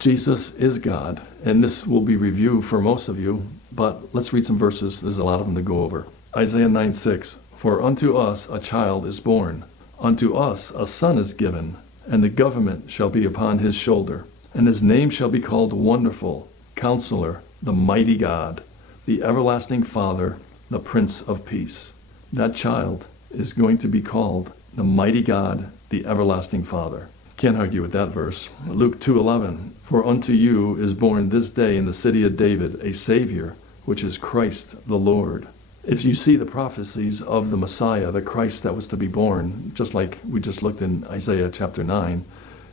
Jesus is God, and this will be review for most of you, but let's read some verses. There's a lot of them to go over. Isaiah 9:6, "For unto us a child is born, unto us a son is given, and the government shall be upon his shoulder, and his name shall be called Wonderful, Counselor, the Mighty God, the Everlasting Father, the Prince of Peace." That child is going to be called the Mighty God, the Everlasting Father. Can't argue with that verse. Luke 2:11, "For unto you is born this day in the city of David a Savior, which is Christ the Lord." If you see the prophecies of the Messiah, the Christ that was to be born, just like we just looked in Isaiah chapter 9,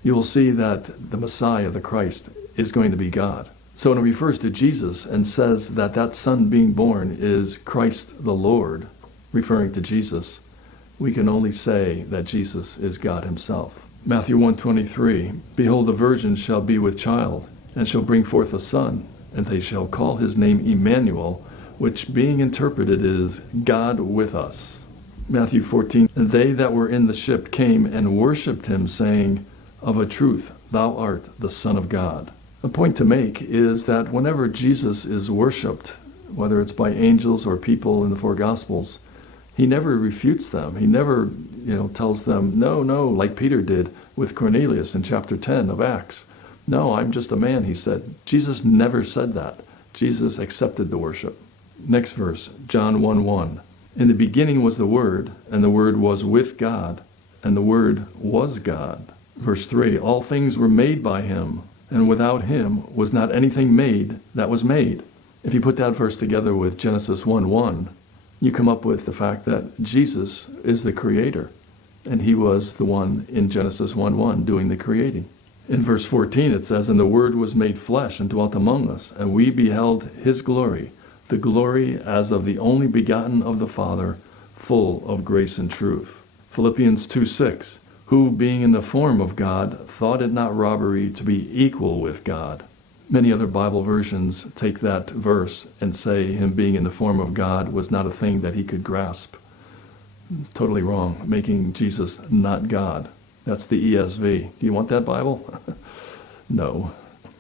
you will see that the Messiah, the Christ, is going to be God. So when it refers to Jesus and says that that son being born is Christ the Lord, referring to Jesus, we can only say that Jesus is God himself. Matthew 1:23, "Behold, the virgin shall be with child, and shall bring forth a son, and they shall call his name Emmanuel," which being interpreted is God with us. Matthew 14, "And they that were in the ship came and worshipped him, saying, Of a truth, thou art the Son of God." A point to make is that whenever Jesus is worshipped, whether it's by angels or people in the four Gospels, he never refutes them. He never, tells them, no, like Peter did with Cornelius in chapter 10 of Acts. "No, I'm just a man," he said. Jesus never said that. Jesus accepted the worship. Next verse, John 1:1. "In the beginning was the Word, and the Word was with God, and the Word was God." Verse 3, "All things were made by him, and without him was not anything made that was made." If you put that verse together with Genesis 1:1, you come up with the fact that Jesus is the creator, and he was the one in Genesis 1:1 doing the creating. In verse 14 it says, "And the Word was made flesh and dwelt among us, and we beheld his glory, the glory as of the only begotten of the Father, full of grace and truth." Philippians 2:6, "Who being in the form of God, thought it not robbery to be equal with God." Many other Bible versions take that verse and say him being in the form of God was not a thing that he could grasp. Totally wrong, making Jesus not God. That's the ESV. Do you want that Bible? No.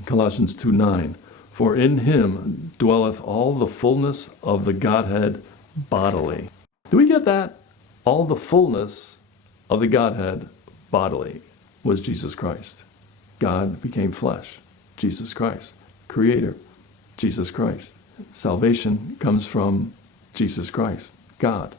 Colossians 2:9, "For in him dwelleth all the fullness of the Godhead bodily." Do we get that? All the fullness of the Godhead bodily was Jesus Christ. God became flesh. Jesus Christ. Creator, Jesus Christ. Salvation comes from Jesus Christ, God.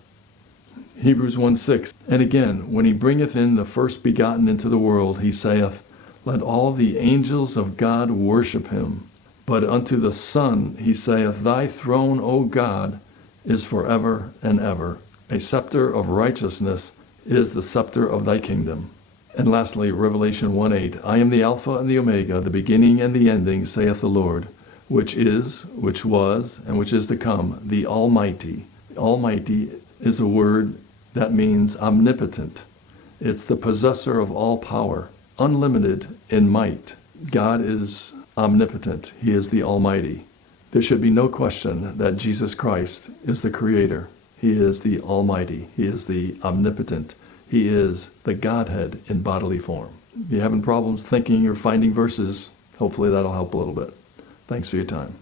Hebrews 1:6, "And again, when he bringeth in the first begotten into the world, he saith, Let all the angels of God worship him. But unto the Son he saith, Thy throne, O God, is forever and ever. A scepter of righteousness is the scepter of thy kingdom." And lastly, Revelation 1:8, "I am the Alpha and the Omega, the beginning and the ending, saith the Lord, which is, which was, and which is to come, the Almighty." Almighty is a word that means omnipotent. It's the possessor of all power, unlimited in might. God is omnipotent. He is the Almighty. There should be no question that Jesus Christ is the Creator. He is the Almighty. He is the omnipotent. He is the Godhead in bodily form. If you're having problems thinking or finding verses, hopefully that'll help a little bit. Thanks for your time.